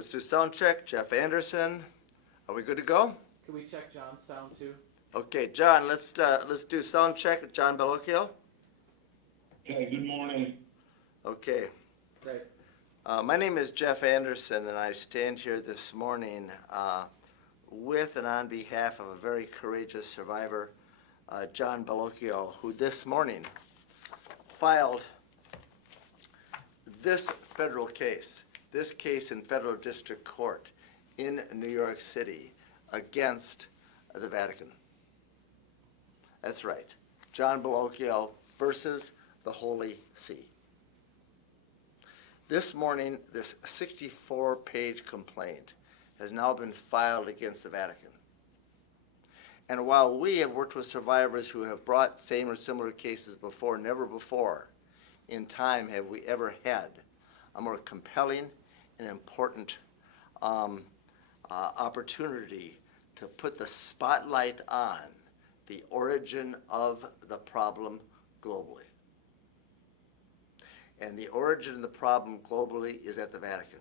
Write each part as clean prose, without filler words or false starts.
Let's do sound check. Jeff Anderson. Are we good to go? Can we check John's sound too? Okay, John, let's do sound check with John Bellocchio. Okay, good morning. Okay. Great. My name is Jeff Anderson, and I stand here this morning with and on behalf of a very courageous survivor, John Bellocchio, who this morning filed this federal case, this case in federal district court in New York City against the Vatican. That's right, John Bellocchio versus the Holy See. This morning, this 64-page complaint has now been filed against the Vatican. And while we have worked with survivors who have brought same or similar cases before, never before in time have we ever had a more compelling and important opportunity to put the spotlight on the origin of the problem globally. And the origin of the problem globally is at the Vatican.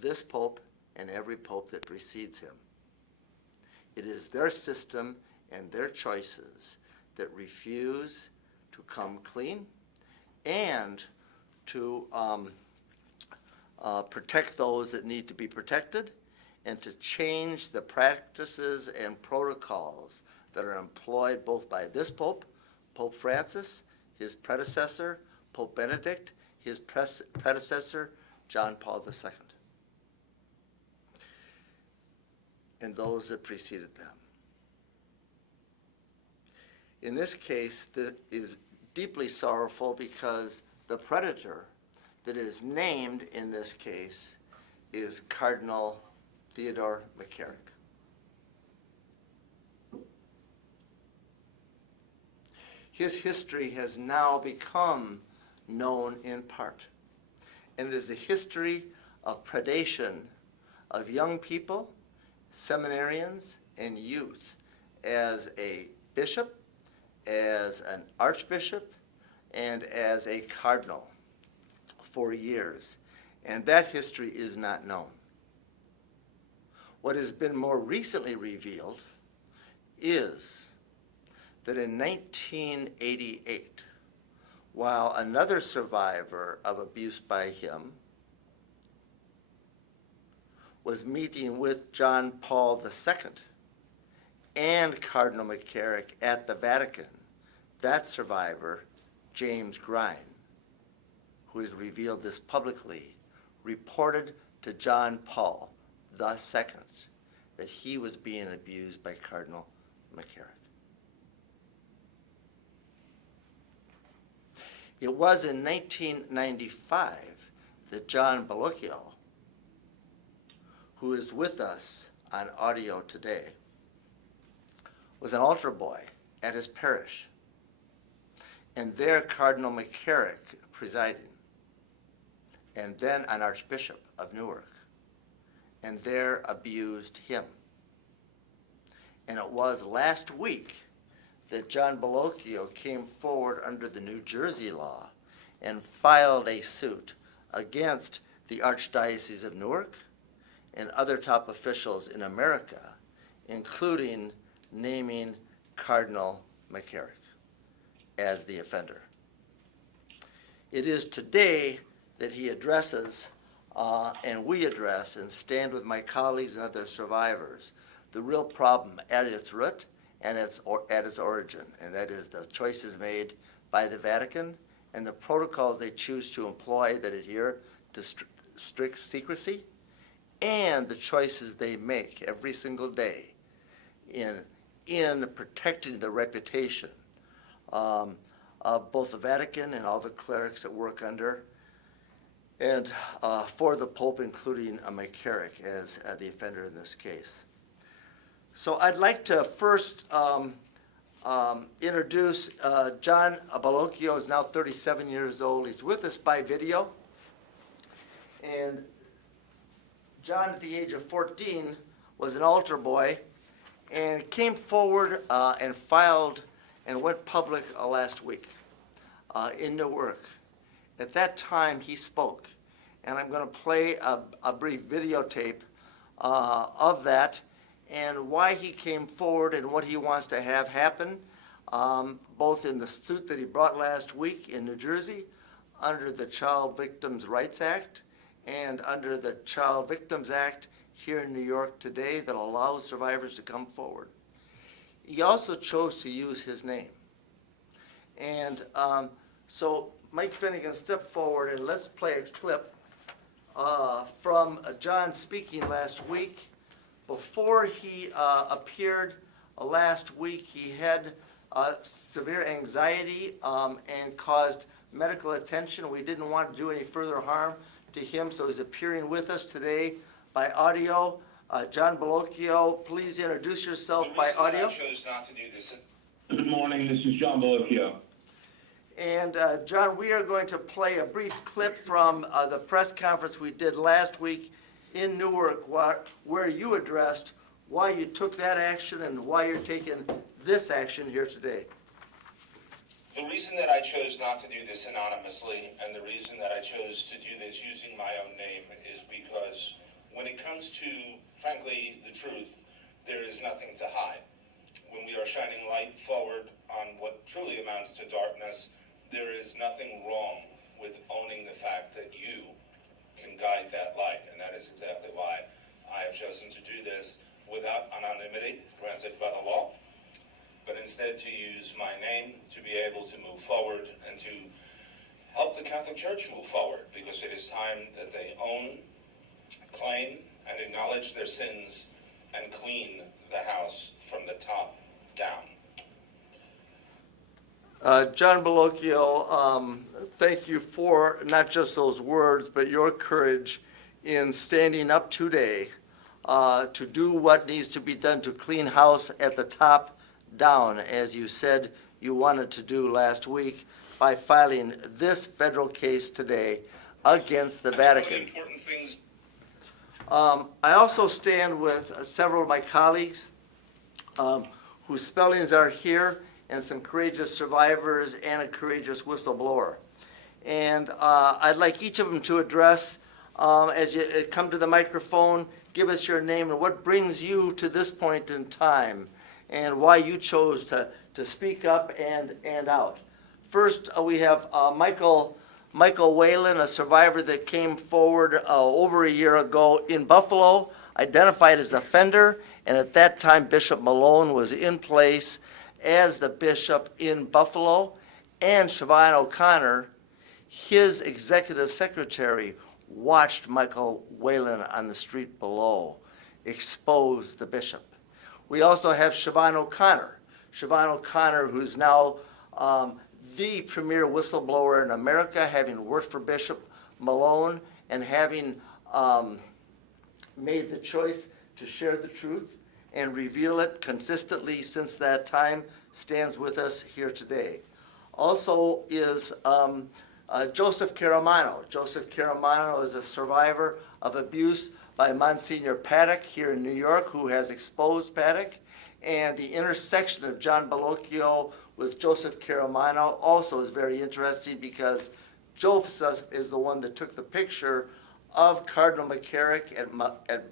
This Pope and every Pope that precedes him. It is their system and their choices that refuse to come clean and to protect those that need to be protected and to change the practices and protocols that are employed both by this Pope, Pope Francis, his predecessor, Pope Benedict, his predecessor, John Paul II, and those that preceded them. In this case, that is deeply sorrowful because the predator that is named in this case is Cardinal Theodore McCarrick. His history has now become known in part, and it is the history of predation of young people, seminarians, and youth as a bishop, as an archbishop, and as a cardinal for years. And that history is not known. What has been more recently revealed is that in 1988, while another survivor of abuse by him was meeting with John Paul II and Cardinal McCarrick at the Vatican, that survivor, James Grine, who has revealed this publicly, reported to John Paul II that he was being abused by Cardinal McCarrick. It was in 1995 that John Bellocchio, who is with us on audio today, was an altar boy at his parish, and there Cardinal McCarrick presiding, and then an Archbishop of Newark, and there abused him. And it was last week that John Bellocchio came forward under the New Jersey law and filed a suit against the Archdiocese of Newark and other top officials in America, including naming Cardinal McCarrick as the offender. It is today that he addresses, and we address and stand with my colleagues and other survivors, the real problem at its root and at its origin, and that is the choices made by the Vatican and the protocols they choose to employ that adhere to strict secrecy, and the choices they make every single day in protecting the reputation of both the Vatican and all the clerics that work under, and for the Pope, including McCarrick as the offender in this case. So I'd like to first introduce John Bellocchio. Is now 37 years old. He's with us by video. And John, at the age of 14, was an altar boy and came forward and filed and went public last week in Newark. At that time, he spoke and I'm going to play a brief videotape of that and why he came forward and what he wants to have happen, both in the suit that he brought last week in New Jersey under the Child Victims' Rights Act and under the Child Victims Act here in New York today that allows survivors to come forward. He also chose to use his name. And so Mike Finnegan, step forward and let's play a clip from John speaking last week. Before he appeared last week, he had severe anxiety and caused medical attention. We didn't want to do any further harm to him, so he's appearing with us today by audio. John Bellocchio, please introduce yourself by audio. I chose not to do this. Good morning, this is John Bellocchio. And John, we are going to play a brief clip from the press conference we did last week in Newark where you addressed why you took that action and why you're taking this action here today. The reason that I chose not to do this anonymously and the reason that I chose to do this using my own name is because when it comes to, frankly, the truth, there is nothing to hide. When we are shining light forward on what truly amounts to darkness, there is nothing wrong with owning the fact that you can guide that light, and that is exactly why I have chosen to do this without anonymity granted by the law, but instead to use my name to be able to move forward and to help the Catholic Church move forward, because it is time that they own, claim, and acknowledge their sins and clean the house from the top down. John Bellocchio, thank you for not just those words, but your courage in standing up today to do what needs to be done to clean house at the top down, as you said you wanted to do last week by filing this federal case today against the Vatican. One of the important things. I also stand with several of my colleagues whose spellings are here, and some courageous survivors and a courageous whistleblower. And I'd like each of them to address, as you come to the microphone, give us your name and what brings you to this point in time and why you chose to speak up and out. First, we have Michael Whelan, a survivor that came forward over a year ago in Buffalo, identified as offender, and at that time Bishop Malone was in place as the bishop in Buffalo, and Siobhan O'Connor, his executive secretary, watched Michael Whelan on the street below expose the bishop. We also have Siobhan O'Connor, who's now the premier whistleblower in America, having worked for Bishop Malone and having made the choice to share the truth and reveal it consistently since that time, stands with us here today. Also is Joseph Caramanno. Joseph Caramanno is a survivor of abuse by Monsignor Paddock here in New York, who has exposed Paddock. And the intersection of John Bellocchio with Joseph Caramanno also is very interesting because Joseph is the one that took the picture of Cardinal McCarrick at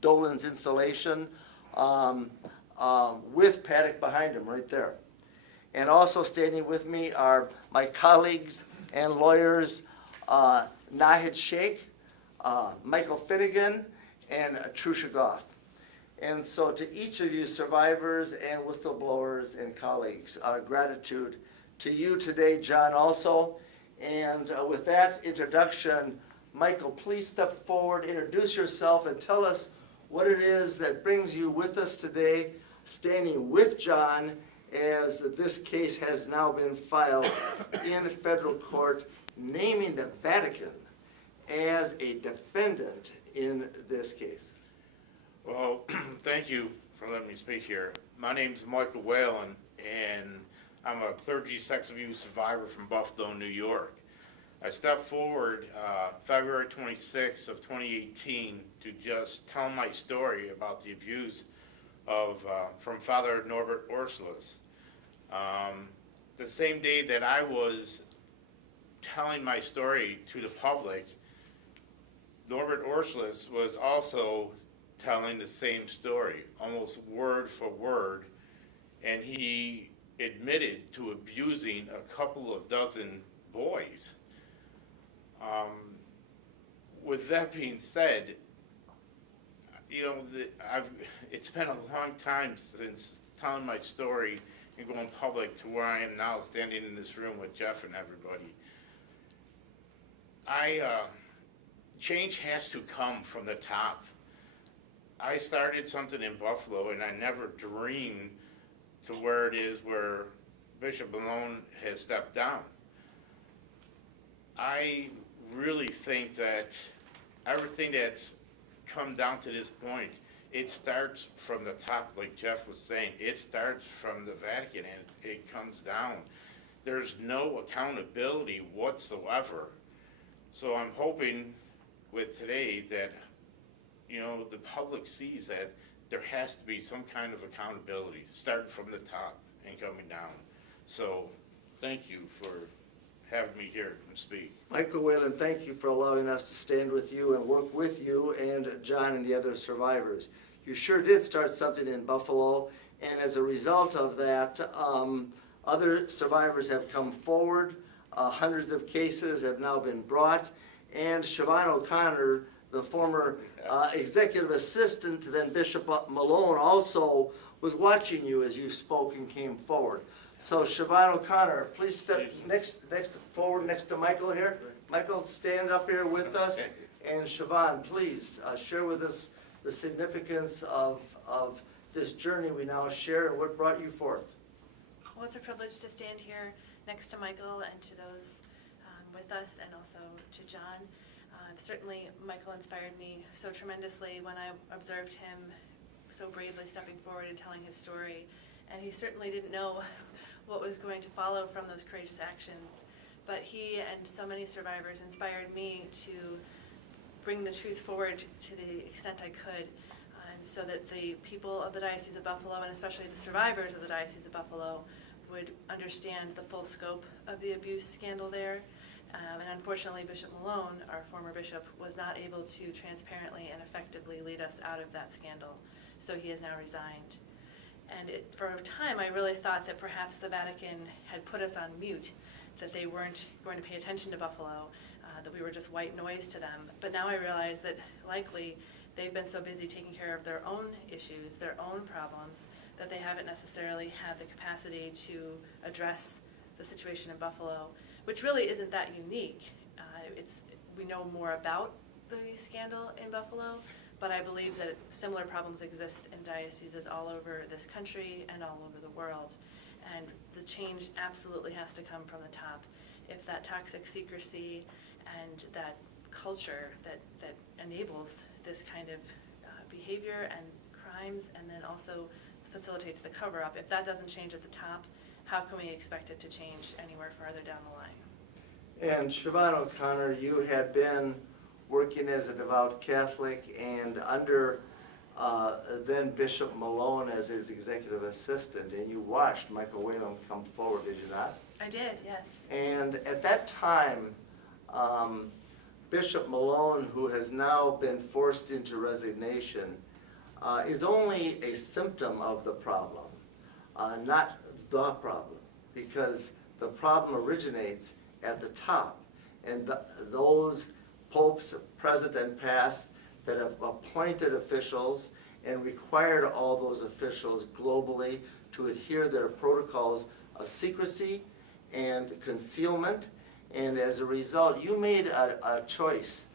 Dolan's installation with Paddock behind him right there. And also standing with me are my colleagues and lawyers, Nahid Sheikh, Michael Finnegan, and Trusha Goff. And so to each of you survivors and whistleblowers and colleagues, our gratitude to you today, John, also. And with that introduction, Michael, please step forward, introduce yourself, and tell us what it is that brings you with us today, standing with John, as this case has now been filed in federal court, naming the Vatican as a defendant in this case. Well, thank you for letting me speak here. My name's Michael Whelan, and I'm a clergy sex abuse survivor from Buffalo, New York. I stepped forward February 26th of 2018 to just tell my story about the abuse of from Father Norbert Orselis. The same day that I was telling my story to the public, Norbert Orschelitz was also telling the same story, almost word for word, and he admitted to abusing a couple of dozen boys. With that being said, you know, it's been a long time since telling my story and going public to where I am now, standing in this room with Jeff and everybody. Change has to come from the top. I started something in Buffalo, and I never dreamed to where it is where Bishop Malone has stepped down. I really think that everything that's come down to this point, it starts from the top, like Jeff was saying. It starts from the Vatican, and it comes down. There's no accountability whatsoever. So I'm hoping with today that, you know, the public sees that there has to be some kind of accountability, starting from the top and coming down. So thank you for having me here and speak. Michael Whelan, thank you for allowing us to stand with you and work with you and John and the other survivors. You sure did start something in Buffalo, and as a result of that, other survivors have come forward. Hundreds of cases have now been brought, and Siobhan O'Connor, the former executive assistant to then Bishop Malone, also was watching you as you spoke and came forward. So Siobhan O'Connor, please step forward next to Michael here. Michael, stand up here with us. And Siobhan, please share with us the significance of this journey we now share and what brought you forth. Well, it's a privilege to stand here next to Michael and to those with us, and also to John. Certainly, Michael inspired me so tremendously when I observed him so bravely stepping forward and telling his story. And he certainly didn't know what was going to follow from those courageous actions. But he and so many survivors inspired me to bring the truth forward to the extent I could, so that the people of the Diocese of Buffalo, and especially the survivors of the Diocese of Buffalo, would understand the full scope of the abuse scandal there. And unfortunately, Bishop Malone, our former bishop, was not able to transparently and effectively lead us out of that scandal. So he has now resigned. And for a time, I really thought that perhaps the Vatican had put us on mute, that they weren't going to pay attention to Buffalo, that we were just white noise to them. But now I realize that likely they've been so busy taking care of their own issues, their own problems, that they haven't necessarily had the capacity to address the situation in Buffalo, which really isn't that unique. We know more about the scandal in Buffalo, but I believe that similar problems exist in dioceses all over this country and all over the world. And the change absolutely has to come from the top. If that toxic secrecy and that culture that enables this kind of behavior and crimes, and then also facilitates the cover-up, if that doesn't change at the top, how can we expect it to change anywhere farther down the line? And Siobhan O'Connor, you had been working as a devout Catholic and under then Bishop Malone as his executive assistant, and you watched Michael Whelan come forward, did you not? I did, yes. And at that time, Bishop Malone, who has now been forced into resignation, is only a symptom of the problem, not the problem, because the problem originates at the top. And those popes, present and past, that have appointed officials and required all those officials globally to adhere their protocols of secrecy and concealment. And as a result, you made a choice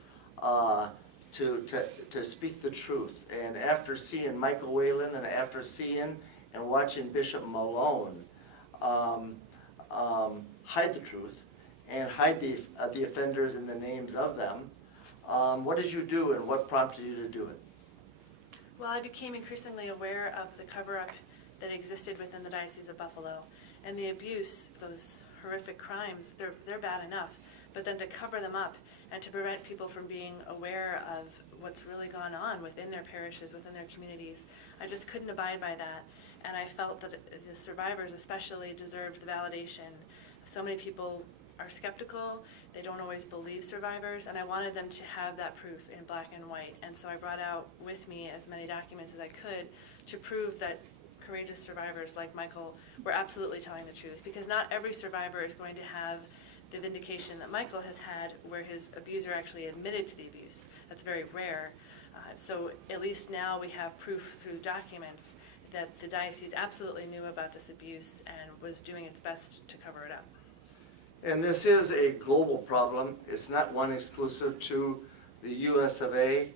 to speak the truth. And after seeing Michael Whelan and after seeing and watching Bishop Malone hide the truth and hide the offenders and the names of them, what did you do and what prompted you to do it? Well, I became increasingly aware of the cover-up that existed within the Diocese of Buffalo, and the abuse, those horrific crimes, they're bad enough, but then to cover them up and to prevent people from being aware of what's really gone on within their parishes, within their communities, I just couldn't abide by that. And I felt that the survivors especially deserved the validation. So many people are skeptical, they don't always believe survivors, and I wanted them to have that proof in black and white. And so I brought out with me as many documents as I could to prove that courageous survivors like Michael were absolutely telling the truth, because not every survivor is going to have the vindication that Michael has had, where his abuser actually admitted to the abuse. That's very rare. So at least now we have proof through documents that the diocese absolutely knew about this abuse and was doing its best to cover it up. And this is a global problem. It's not one exclusive to the US of A,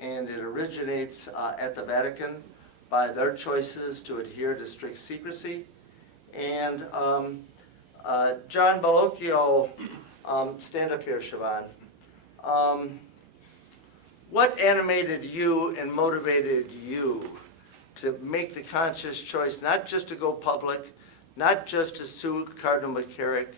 and it originates at the Vatican by their choices to adhere to strict secrecy. And John Bellocchio, stand up here, Siobhan. What animated you and motivated you to make the conscious choice not just to go public, not just to sue Cardinal McCarrick,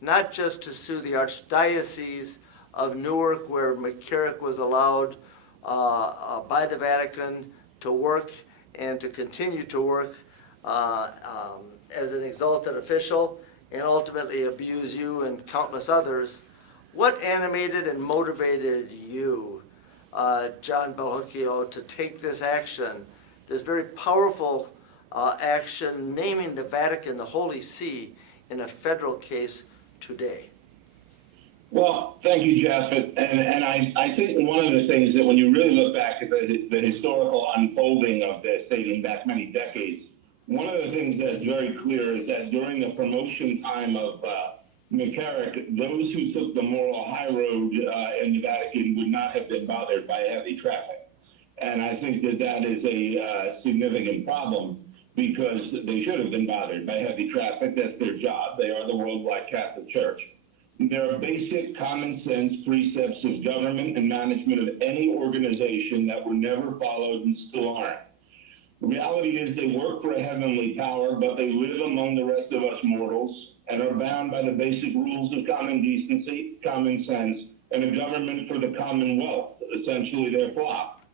not just to sue the Archdiocese of Newark, where McCarrick was allowed by the Vatican to work and to continue to work as an exalted official, and ultimately abuse you and countless others? What animated and motivated you, John Bellocchio, to take this action, this very powerful action, naming the Vatican the Holy See in a federal case today? Well, thank you, Jeff. And I think one of the things that when you really look back at the historical unfolding of this, dating back many decades, one of the things that's very clear is that during the promotion time of McCarrick, those who took the moral high road in the Vatican would not have been bothered by heavy traffic. And I think that that is a significant problem, because they should have been bothered by heavy traffic. That's their job. They are the worldwide Catholic Church. There are basic common sense precepts of government and management of any organization that were never followed and still aren't. The reality is they work for a heavenly power, but they live among the rest of us mortals and are bound by the basic rules of common decency, common sense, and a government for the commonwealth, essentially their flock.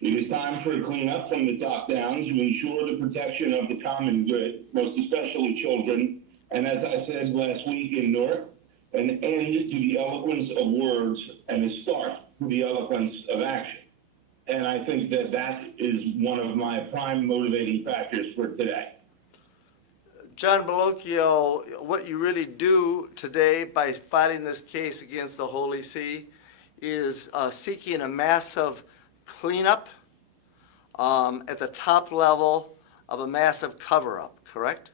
It is time for a cleanup from the top down to ensure the protection of the common good, most especially children, and as I said last week in Newark, an end to the eloquence of words and a start to the eloquence of action. And I think that that is one of my prime motivating factors for today. John Bellocchio, what you really do today by filing this case against the Holy See is seeking a massive cleanup at the top level of a massive cover-up, correct?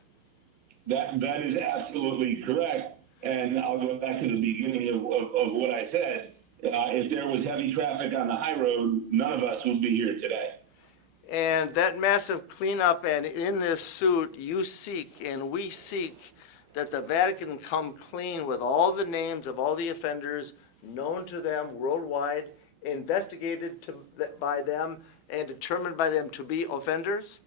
That is absolutely correct. And I'll go back to the beginning of what I said. If there was heavy traffic on the high road, none of us would be here today. And that massive cleanup, and in this suit, you seek and we seek that the Vatican come clean with all the names of all the offenders known to them worldwide, investigated by them and determined by them to be offenders.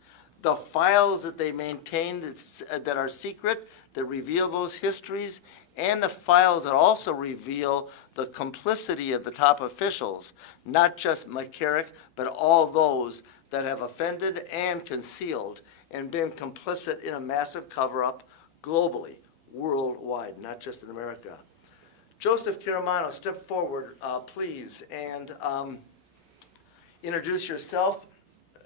The files that they maintain that are secret, that reveal those histories, and the files that also reveal the complicity of the top officials, not just McCarrick, but all those that have offended and concealed and been complicit in a massive cover-up globally, worldwide, not just in America. Joseph Caramanno, step forward, please, and introduce yourself.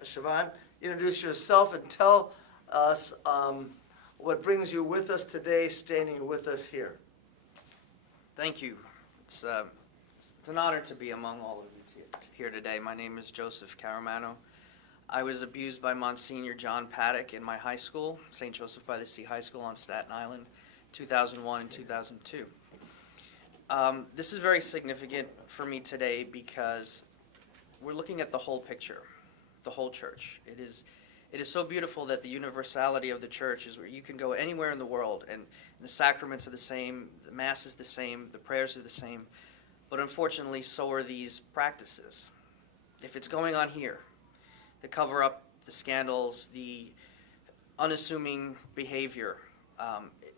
Siobhan, introduce yourself and tell us what brings you with us today, standing with us here. Thank you. It's an honor to be among all of you here today. My name is Joseph Caramanno. I was abused by Monsignor John Paddock in my high school, St. Joseph by the Sea High School on Staten Island, 2001 and 2002. This is very significant for me today because we're looking at the whole picture, the whole church. It is so beautiful that the universality of the church is where you can go anywhere in the world and the sacraments are the same, the mass is the same, the prayers are the same, but unfortunately so are these practices. If it's going on here, the cover-up, the scandals, the unassuming behavior,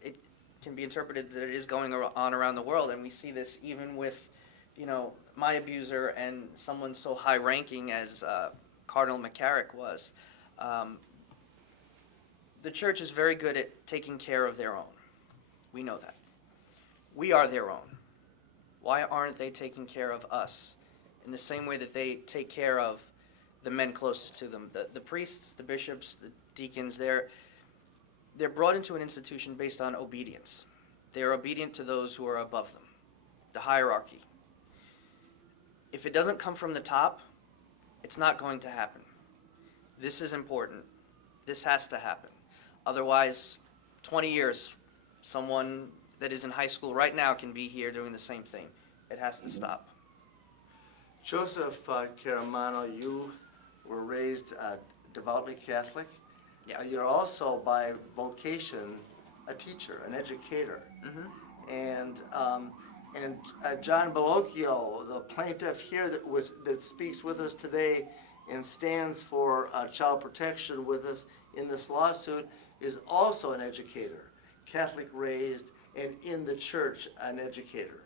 it can be interpreted that it is going on around the world, and we see this even with, my abuser and someone so high-ranking as Cardinal McCarrick was. The church is very good at taking care of their own. We know that. We are their own. Why aren't they taking care of us in the same way that they take care of the men closest to them? The priests, the bishops, the deacons, they're brought into an institution based on obedience. They're obedient to those who are above them, the hierarchy. If it doesn't come from the top, it's not going to happen. This is important. This has to happen. Otherwise, 20 years, someone that is in high school right now can be here doing the same thing. It has to stop. Joseph Caramanno, you were raised devoutly Catholic. Yeah. You're also by vocation a teacher, an educator. Mm-hmm. And John Bellocchio, the plaintiff here that speaks with us today and stands for child protection with us in this lawsuit, is also an educator, Catholic raised, and in the church an educator.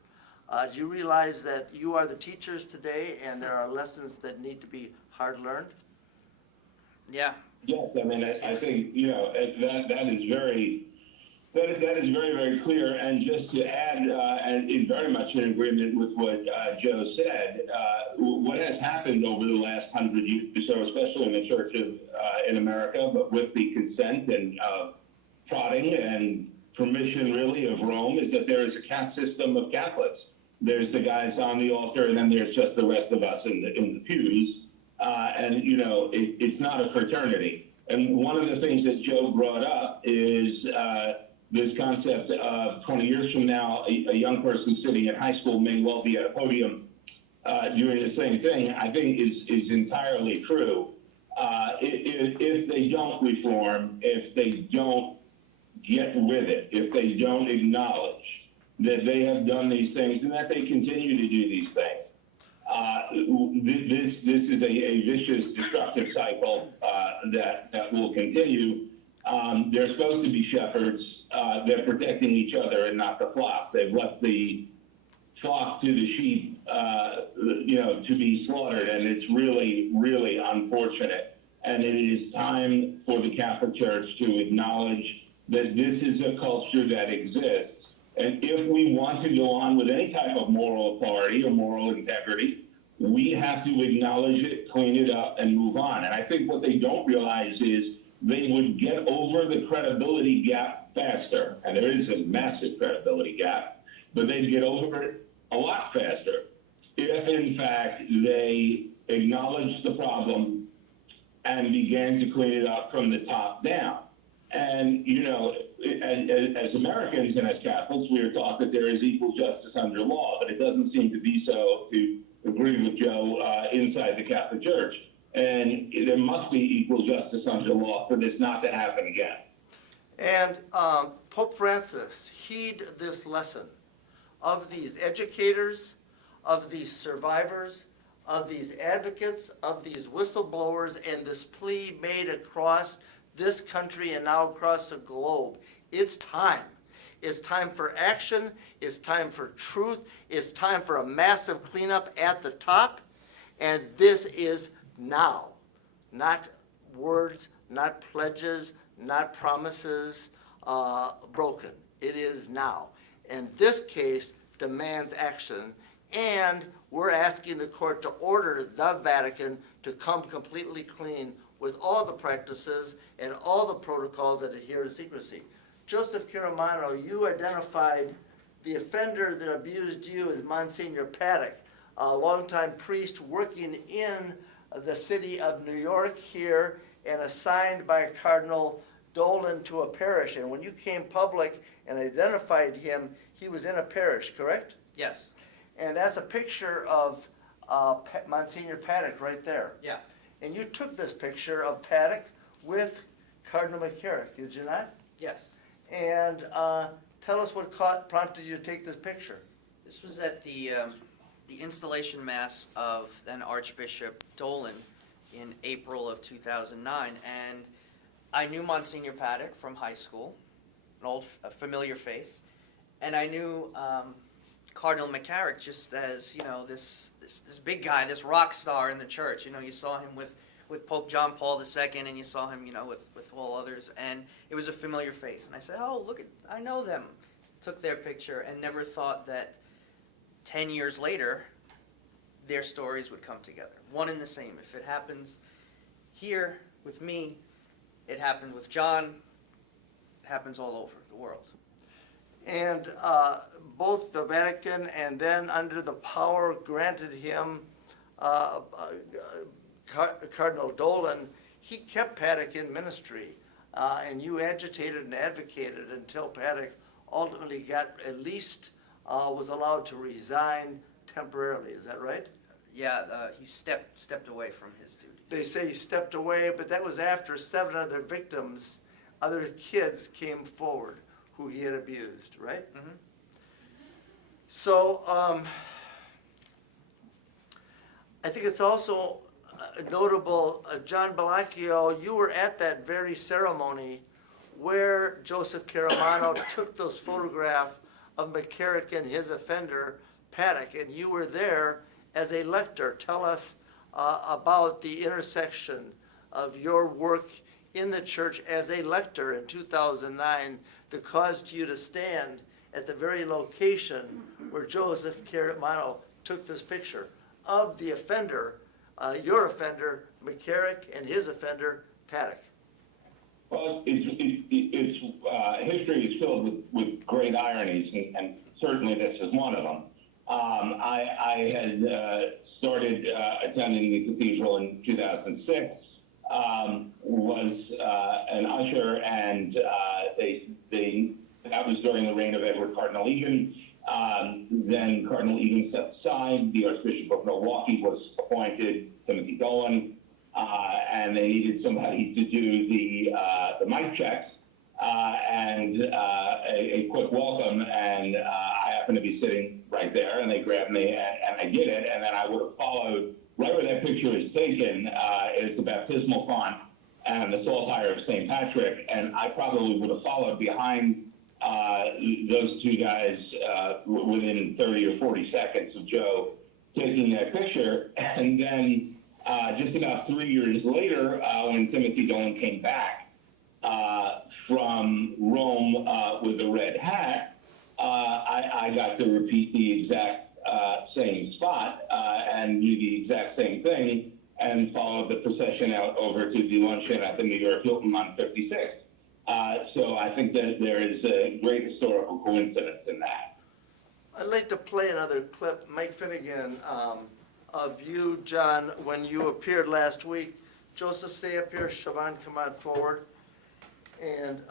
Do you realize that you are the teachers today, and there are lessons that need to be hard learned? Yeah. Yes, I mean, I think, that is very, that is very, very clear. And just to add, and in very much in agreement with what Joe said, what has happened over the last 100 years or so, especially in the Church in America, but with the consent and prodding and permission really of Rome, is that there is a caste system of Catholics. There's the guys on the altar, and then there's just the rest of us in the pews. It's not a fraternity. And one of the things that Joe brought up is this concept of 20 years from now, a young person sitting in high school may well be at a podium doing the same thing, I think is entirely true. If they don't reform, if they don't get with it, if they don't acknowledge that they have done these things and that they continue to do these things, this is a vicious, destructive cycle that will continue. They're supposed to be shepherds. They're protecting each other and not the flock. They've left the flock to the sheep, to be slaughtered, and it's really, really unfortunate. And it is time for the Catholic Church to acknowledge that this is a culture that exists. And if we want to go on with any type of moral authority or moral integrity, we have to acknowledge it, clean it up, and move on. And I think what they don't realize is they would get over the credibility gap faster. And there is a massive credibility gap, but they'd get over it a lot faster if, in fact, they acknowledge the problem and began to clean it up from the top down. And, as Americans and as Catholics, we are taught that there is equal justice under law, but it doesn't seem to be so, to agree with Joe, inside the Catholic Church. And there must be equal justice under law for this not to happen again. And Pope Francis, heed this lesson of these educators, of these survivors, of these advocates, of these whistleblowers, and this plea made across this country and now across the globe. It's time. It's time for action. It's time for truth. It's time for a massive cleanup at the top. And this is now. Not words, not pledges, not promises broken. It is now. And this case demands action. And we're asking the court to order the Vatican to come completely clean with all the practices and all the protocols that adhere to secrecy. Joseph Caramanno, you identified the offender that abused you as Monsignor Paddock, a longtime priest working in the city of New York here and assigned by Cardinal Dolan to a parish. And when you came public and identified him, he was in a parish, correct? Yes. And that's a picture of Monsignor Paddock right there. Yeah. And you took this picture of Paddock with Cardinal McCarrick, did you not? Yes. And tell us what prompted you to take this picture. This was at the installation mass of then Archbishop Dolan in April of 2009, and I knew Monsignor Paddock from high school, a familiar face, and I knew Cardinal McCarrick just as this big guy, this rock star in the church. You saw him with Pope John Paul II, and you saw him with all others, and it was a familiar face. And I said, "Oh, look I know them. took their picture, and never thought that 10 years later, their stories would come together. One and the same. If it happens here with me, it happened with John, it happens all over the world. And both the Vatican and then under the power granted him Cardinal Dolan, he kept Paddock in ministry. And you agitated and advocated until Paddock ultimately got at least was allowed to resign temporarily. Is that right? Yeah, he stepped away from his duties. They say he stepped away, but that was after 7 other victims, other kids came forward who he had abused, right? Mm-hmm. So I think it's also notable, John Bellocchio, you were at that very ceremony where Joseph Caramanno took those photographs of McCarrick and his offender, Paddock, and you were there as a lector. Tell us about the intersection of your work in the church as a lector in 2009 that caused you to stand at the very location where Joseph Caramanno took this picture of the offender, your offender, McCarrick, and his offender, Paddock. Well, history is filled with great ironies, and certainly this is one of them. I had started attending the cathedral in 2006, was an usher, and that was during the reign of Edward Cardinal Egan. Then Cardinal Egan stepped aside. The Archbishop of Milwaukee was appointed, Timothy Dolan, and they needed somebody to do the mic checks and a quick welcome. And I happened to be sitting right there, and they grabbed me, and I did it. And then I would have followed right where that picture is taken is the baptismal font and the saltire of St. Patrick, and I probably would have followed behind those two guys within 30 or 40 seconds of Joe taking that picture. And then just about 3 years later, when Timothy Dolan came back from Rome with the red hat, I got to repeat the exact same spot and do the exact same thing and followed the procession out over to the luncheon at the New York Hilton on 56th. So I think that there is a great historical coincidence in that. I'd like to play another clip, Mike Finnegan, of you, John, when you appeared last week. Joseph, stay up here. Siobhan, come on forward and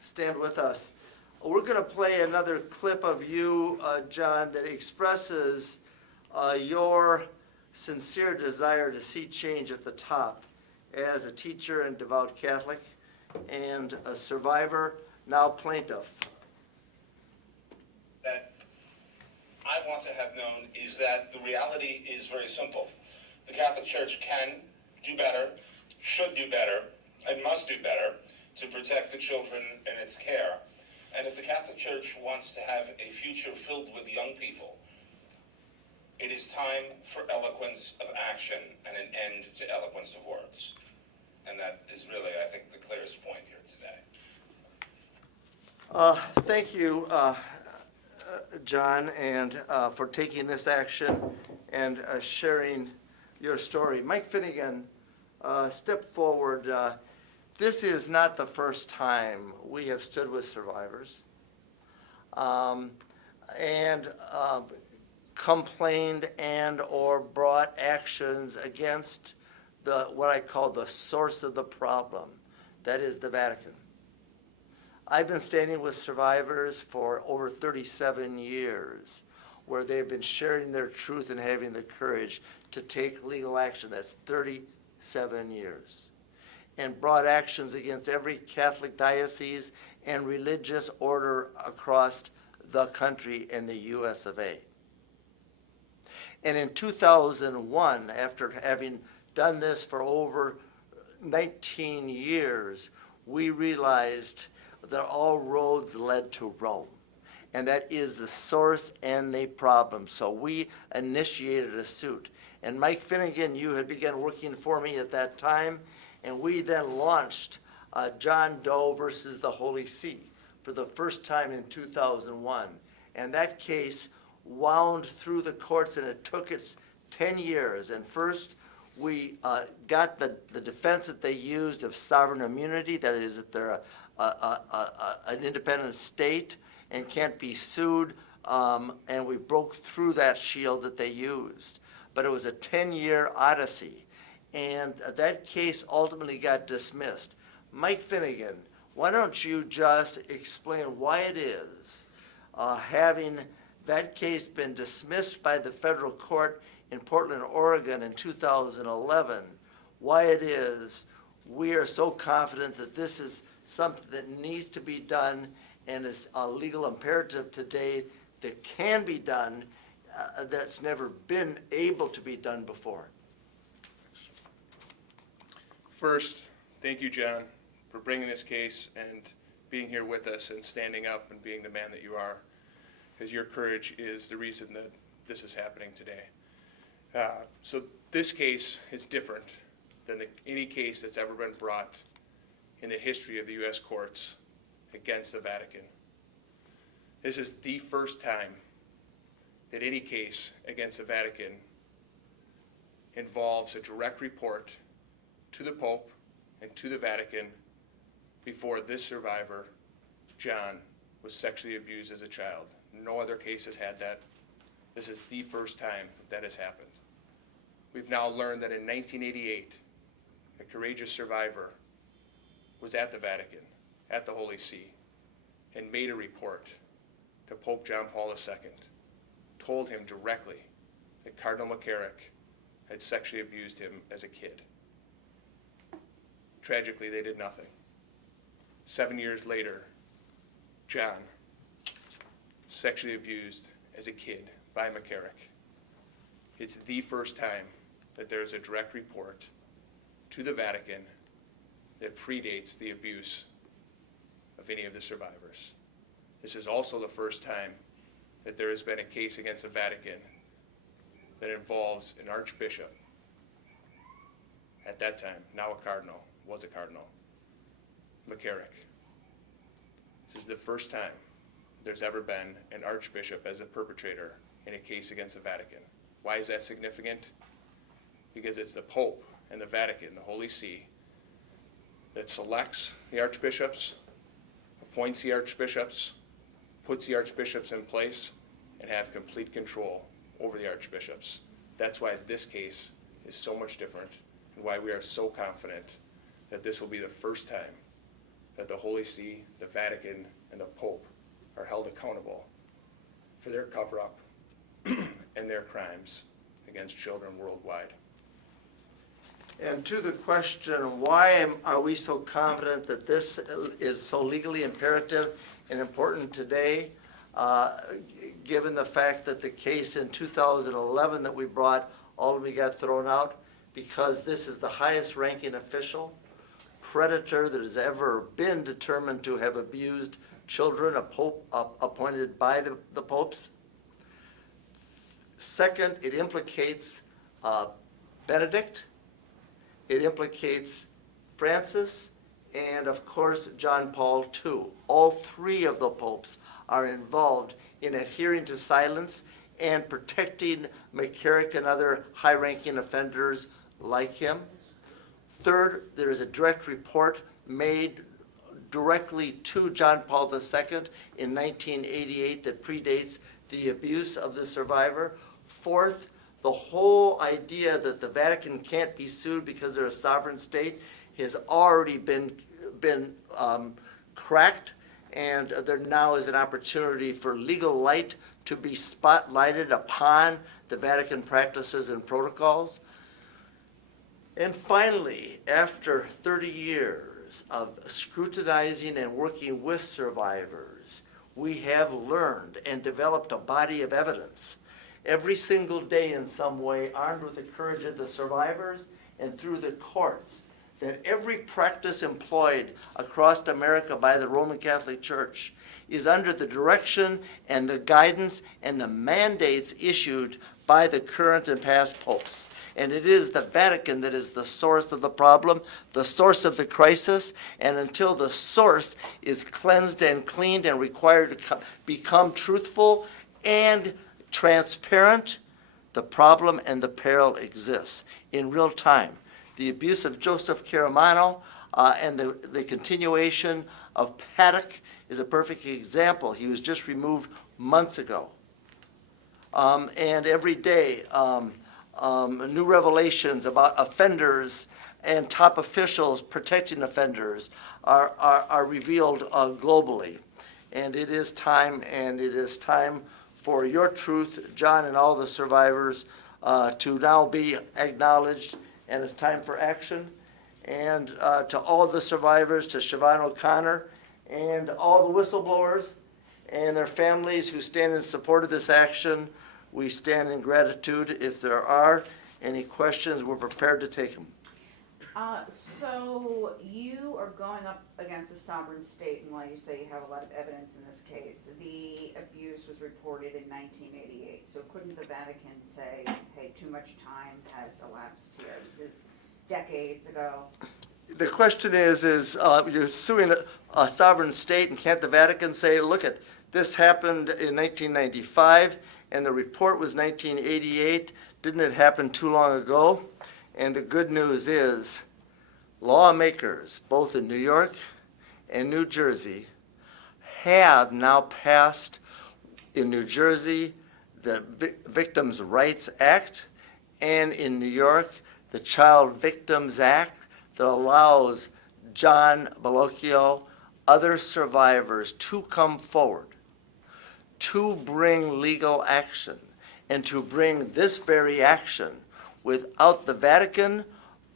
stand with us. We're going to play another clip of you, John, that expresses your sincere desire to see change at the top as a teacher and devout Catholic and a survivor, now plaintiff. That I want to have known is that the reality is very simple. The Catholic Church can do better, should do better, and must do better to protect the children in its care. And if the Catholic Church wants to have a future filled with young people, it is time for eloquence of action and an end to eloquence of words. And that is really, I think, the clearest point here today. Thank you, John, and for taking this action and sharing your story. Mike Finnegan, step forward. This is not the first time we have stood with survivors and complained and or brought actions against what I call the source of the problem, that is the Vatican. I've been standing with survivors for over 37 years, where they've been sharing their truth and having the courage to take legal action. That's 37 years. And brought actions against every Catholic diocese and religious order across the country and the US of A. And in 2001, after having done this for over 19 years, we realized that all roads led to Rome. And that is the source and the problem. So we initiated a suit. And Mike Finnegan, you had begun working for me at that time, and we then launched John Doe versus the Holy See for for the first time in 2001. And that case wound through the courts, and it took its 10 years. And first, we got the defense that they used of sovereign immunity, that is, that they're an independent state and can't be sued, and we broke through that shield that they used. But it was a 10-year odyssey, and that case ultimately got dismissed. Mike Finnegan, why don't you just explain why it is, having that case been dismissed by the federal court in Portland, Oregon in 2011, why it is we are so confident that this is something that needs to be done and is a legal imperative today that can be done, that's never been able to be done before. First, thank you, John, for bringing this case and being here with us and standing up and being the man that you are, because your courage is the reason that this is happening today. So this case is different than any case that's ever been brought in the history of the U.S. courts against the Vatican. This is the first time that any case against the Vatican involves a direct report to the Pope and to the Vatican before this survivor, John, was sexually abused as a child. No other case has had that. This is the first time that has happened. We've now learned that in 1988, a courageous survivor was at the Vatican, at the Holy See, and made a report to Pope John Paul II, told him directly that Cardinal McCarrick had sexually abused him as a kid. Tragically, they did nothing. 7 years later, John, sexually abused as a kid by McCarrick. It's the first time that there is a direct report to the Vatican that predates the abuse of any of the survivors. This is also the first time that there has been a case against the Vatican that involves an archbishop, at that time, now a cardinal, was a cardinal, McCarrick. This is the first time there's ever been an archbishop as a perpetrator in a case against the Vatican. Why is that significant? Because it's the Pope and the Vatican, the Holy See, that selects the archbishops, appoints the archbishops, puts the archbishops in place, and have complete control over the archbishops. That's why this case is so much different, and why we are so confident that this will be the first time that the Holy See, the Vatican, and the Pope are held accountable for their cover-up and their crimes against children worldwide. And to the question, why are we so confident that this is so legally imperative and important today, given the fact that the case in 2011 that we brought ultimately got thrown out? Because this is the highest ranking official predator that has ever been determined to have abused children, a pope appointed by the popes. Second, it implicates Benedict, it implicates Francis, and of course John Paul II. All three of the popes are involved in adhering to silence and protecting McCarrick and other high-ranking offenders like him. Third, there is a direct report made directly to John Paul II in 1988 that predates the abuse of the survivor. Fourth, the whole idea that the Vatican can't be sued because they're a sovereign state has already been cracked, and there now is an opportunity for legal light to be spotlighted upon the Vatican practices and protocols. And finally, after 30 years of scrutinizing and working with survivors, we have learned and developed a body of evidence every single day in some way, armed with the courage of the survivors and through the courts, that every practice employed across America by the Roman Catholic Church is under the direction and the guidance and the mandates issued by the current and past popes. And it is the Vatican that is the source of the problem, the source of the crisis, and until the source is cleansed and cleaned and required to become truthful and transparent, the problem and the peril exists in real time. The abuse of Joseph Caramanno and the continuation of Paddock is a perfect example. He was just removed months ago. And every day, new revelations about offenders and top officials protecting offenders are revealed globally. And it is time for your truth, John, and all the survivors to now be acknowledged, and it's time for action. And to all the survivors, to Siobhan O'Connor, and all the whistleblowers and their families who stand in support of this action, we stand in gratitude. If there are any questions, we're prepared to take them. So you are going up against a sovereign state, and while you say you have a lot of evidence in this case, the abuse was reported in 1988. So couldn't the Vatican say, hey, too much time has elapsed here? This is decades ago. The question is you're suing a sovereign state, and can't the Vatican say, look, this happened in 1995, and the report was 1988. Didn't it happen too long ago? And the good news is lawmakers, both in New York and New Jersey, have now passed in New Jersey the Victims' Rights Act, and in New York the Child Victims Act that allows John Bellocchio, other survivors to come forward, to bring legal action, and to bring this very action without the Vatican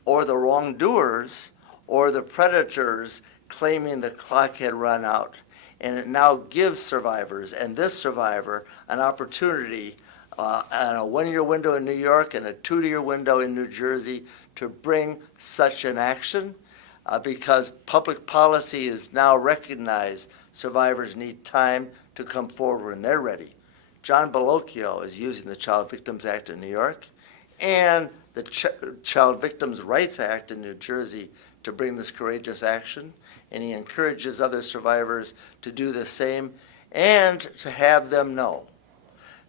or the wrongdoers or the predators claiming the clock had run out. And it now gives survivors and this survivor an opportunity on a one-year window in New York and a two-year window in New Jersey to bring such an action because public policy is now recognized survivors need time to come forward when they're ready. John Bellocchio is using the Child Victims Act in New York and the Child Victims' Rights Act in New Jersey to bring this courageous action, and he encourages other survivors to do the same and to have them know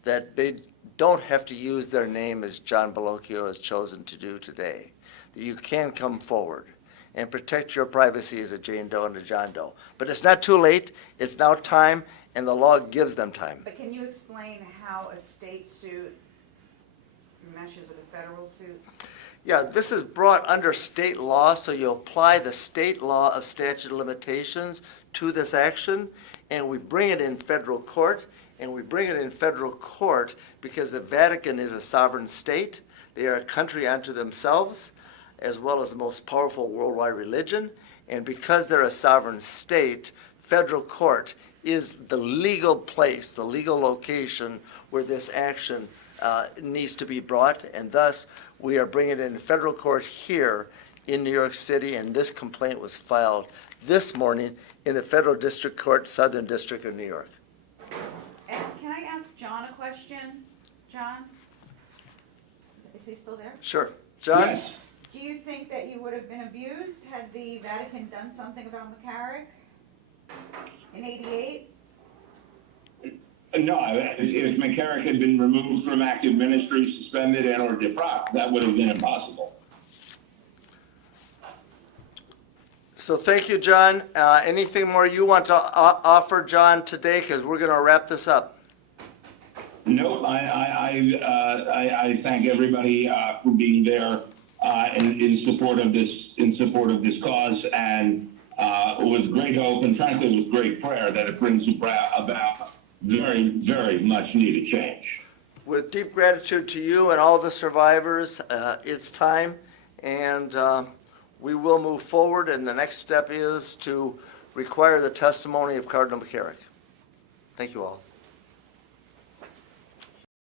that they don't have to use their name as John Bellocchio has chosen to do today, that you can come forward and protect your privacy as a Jane Doe and a John Doe. But it's not too late, it's now time, and the law gives them time. But can you explain how a state suit meshes with a federal suit? Yeah, this is brought under state law, so you apply the state law of statute of limitations to this action, and we bring it in federal court, and we bring it in federal court because the Vatican is a sovereign state. They are a country unto themselves, as well as the most powerful worldwide religion, and because they're a sovereign state, federal court is the legal place, the legal location where this action needs to be brought, and thus we are bringing it in federal court here in New York City, and this complaint was filed this morning in the Federal District Court, Southern District of New York. And can I ask John a question? John? Is he still there? Sure. John? Yes. Do you think that you would have been abused had the Vatican done something about McCarrick in '88? No, if McCarrick had been removed from active ministry, suspended, and or defrocked, that would have been impossible. So thank you, John. Anything more you want to offer, John, today? Because we're going to wrap this up. Nope, I thank everybody for being there in support of this cause, and with great hope and frankly with great prayer that it brings about very, very much needed change. With deep gratitude to you and all the survivors, it's time, and we will move forward, and the next step is to require the testimony of Cardinal McCarrick. Thank you all.